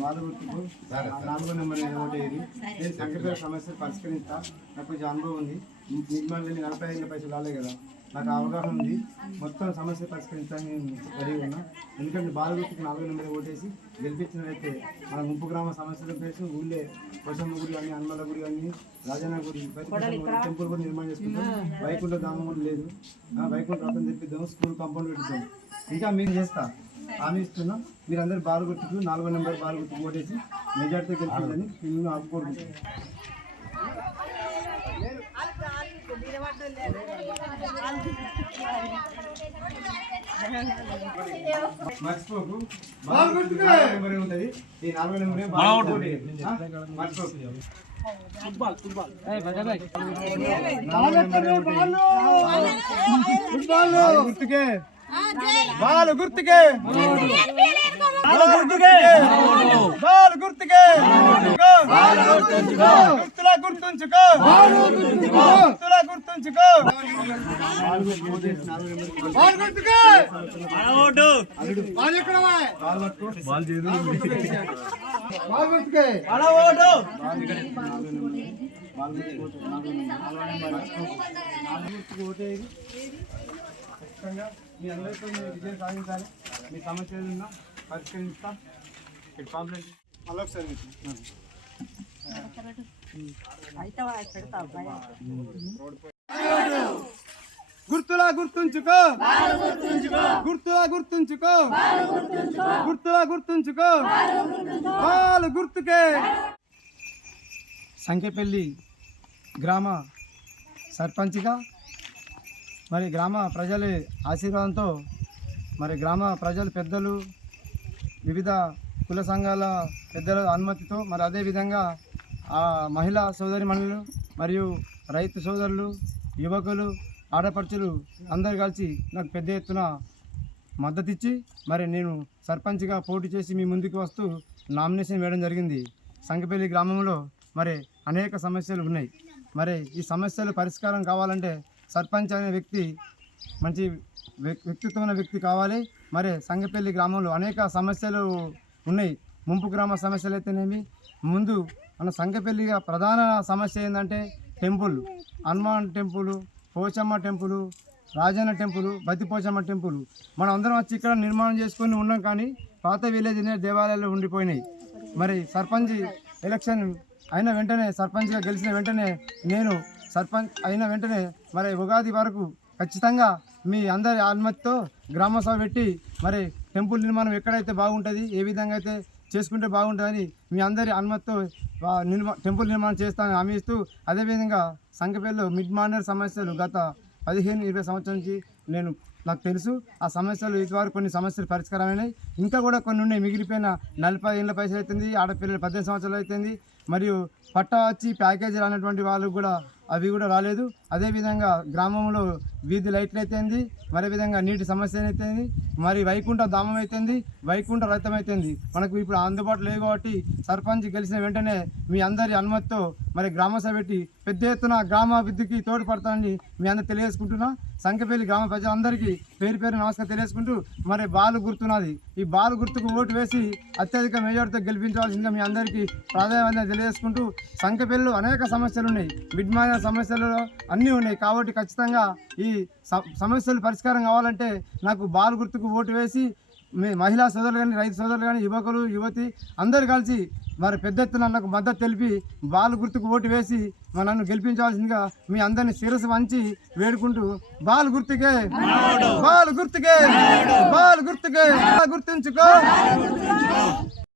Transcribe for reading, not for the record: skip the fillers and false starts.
బాధగుర్తుకు 4వ నెంబర్ ఓటేది. నేను సంఖ్యపేట సమస్యలు పరిష్కరిస్తా. నాకు కొంచెం అనుభవం ఉంది. నిర్మాణాలు 45 పైసలు రాలే కదా, నాకు అవగాహన ఉంది. మొత్తం సమస్య పరిష్కరించాలని నేను రెడీ ఉన్నా. ఎందుకంటే బాధగుర్తుకు 4వ నెంబర్ ఓటేసి గెలిపించినట్లయితే మన ముంపు గ్రామ సమస్యల పేరు ఊళ్ళే పోషమ్మ గుడి కానీ, హనుమల గుడి కానీ, రాజన్న గుడి, టెంపుల్ కూడా నిర్మాణం చేసుకుంటాం. వైకుంఠ ధామం కూడా లేదు, వైకుంఠ రథం తెప్పిద్దాం, స్కూల్ కాంపౌండ్ పెట్టుతాం. ఇంకా మీరు చేస్తా హామీ ఇస్తున్నాం. మీరందరూ బాధగుర్తుకు 4వ నెంబర్ బాధగుర్తుకు ఓటేసి మెజార్టీతో గెలిపిందని నేను ఆపుకోరుకుంటున్నాను. మర్చిపోకు, నెంబర్ ఉంటుంది. ఈ 4వ నెంబర్ మర్చిపోకు. గుర్తుకే బాలు గుర్తుకే బాలు గుర్తుకే గుర్తులా గుర్తుంచుకో గుర్తులా గుర్తుంచుకో బాలు గుర్తుకే బాలు గుర్తుకే ఓటేది. ఖచ్చితంగా మీ అందరితో మీరు విజయం సాధించాలి. మీ సమస్యలు ఉన్నా పరిష్కరిస్తాం. కాంప్లైంట్ మళ్ళీ ఒకసారి గుర్తులా గుర్తుంచుకో గుర్తులా గుర్తుంచుకో గుర్తులా గుర్తుంచుకో బాలు గుర్తుకే. సంఖ్యపల్లి గ్రామ సర్పంచ్గా మరి గ్రామ ప్రజల ఆశీర్వాదంతో మరి గ్రామ ప్రజలు పెద్దలు వివిధ కుల సంఘాల పెద్దల అనుమతితో మరి అదేవిధంగా మహిళా సోదరిమణులు మరియు రైతు సోదరులు, యువకులు, ఆడపడుచులు అందరు కలిసి నాకు పెద్ద ఎత్తున మద్దతు ఇచ్చి మరి నేను సర్పంచ్గా పోటీ చేసి మీ ముందుకు వస్తూ నామినేషన్ వేయడం జరిగింది. సంఖ్యపల్లి గ్రామంలో మరి అనేక సమస్యలు ఉన్నాయి. మరి ఈ సమస్యలు పరిష్కారం కావాలంటే సర్పంచ్ అనే వ్యక్తి మంచి వ్యక్తిత్వమైన వ్యక్తి కావాలి. మరి సంఖ్యపల్లి గ్రామంలో అనేక సమస్యలు ఉన్నాయి. ముంపు గ్రామ సమస్యలు అయితేనేమి, ముందు మన సంఖ్యపల్లిగా ప్రధాన సమస్య ఏంటంటే temple, Hanuman temple, Pochamma temple, Rajanna temple, Batipochamma temple మనం అందరం వచ్చి ఇక్కడ నిర్మాణం చేసుకొని ఉన్నాం. కానీ పాత విలేజ్ దేవాలయాలు ఉండిపోయినాయి. మరి సర్పంచ్ ఎలక్షన్ అయిన వెంటనే, సర్పంచ్గా గెలిచిన వెంటనే, నేను సర్పంచ్ అయిన వెంటనే మరి ఉగాది వరకు ఖచ్చితంగా మీ అందరి అనుమతితో గ్రామసభ పెట్టి మరి టెంపుల్ నిర్మాణం ఎక్కడైతే బాగుంటుంది, ఏ విధంగా అయితే చేసుకుంటే బాగుంటుందని మీ అందరి అనుమతితో టెంపుల్ నిర్మాణం చేస్తానని హామీ ఇస్తూ, అదేవిధంగా సంఖ్యపల్లిలో మిడ్ మానర్ సమస్యలు గత 15-20 సంవత్సరాల నుంచి నాకు తెలుసు. ఆ సమస్యలు ఇదివరకు కొన్ని సమస్యలు పరిష్కారమైనాయి. ఇంకా కూడా కొన్ని ఉన్నాయి. మిగిలిపోయిన 40 ఏళ్ళ పైసలు అవుతుంది, ఆడపిల్లలు 18 సంవత్సరాలు అవుతుంది. మరియు పట్టా వచ్చి ప్యాకేజీ రానటువంటి వాళ్ళకు కూడా అవి కూడా రాలేదు. అదేవిధంగా గ్రామంలో వీధి లైట్లు అయితేంది, మరే విధంగా నీటి సమస్య అయితేంది, మరి వైకుంఠ ధామం అయితేంది, వైకుంఠ రథం అయితేంది మనకు ఇప్పుడు అందుబాటులో లేవు. కాబట్టి సర్పంచ్ గెలిచిన వెంటనే మీ అందరి అనుమతితో మరి గ్రామసభ పెట్టి పెద్ద ఎత్తున గ్రామాభివృద్ధికి తోడ్పడతానని మీ అందరూ తెలియజేసుకుంటున్నా. సంఖ్యపల్లి గ్రామ ప్రజలందరికీ పేరు పేరు నమస్కారం తెలియజేసుకుంటూ మరి బాలు గుర్తున్నది, ఈ బాలు గుర్తుకు ఓటు వేసి అత్యధిక మెజార్టీతో గెలిపించవలసిందిగా మీ అందరికీ ప్రాధాన్యత తెలియజేసుకుంటూ, సంఖ్యపల్లిలో అనేక సమస్యలు ఉన్నాయి, మిడ్ మానర్ సమస్యలు అన్నీ ఉన్నాయి. కాబట్టి ఖచ్చితంగా ఈ సమస్యలు పరిష్కారం కావాలంటే నాకు బాలు గుర్తుకు ఓటు వేసి మహిళా సోదరులు కానీ, రైతు సోదరులు కానీ, యువకులు, యువతి అందరు కలిసి మరి పెద్ద ఎత్తున నాకు మద్దతు తెలిపి బాలు గుర్తుకు ఓటు వేసి నన్ను గెలిపించవలసిందిగా మీ అందరినీ శిరస్సు వంచి వేడుకుంటూ, బాలు గుర్తుకే బాలు గుర్తుకే బాలు గుర్తుకే గుర్తుంచుకో.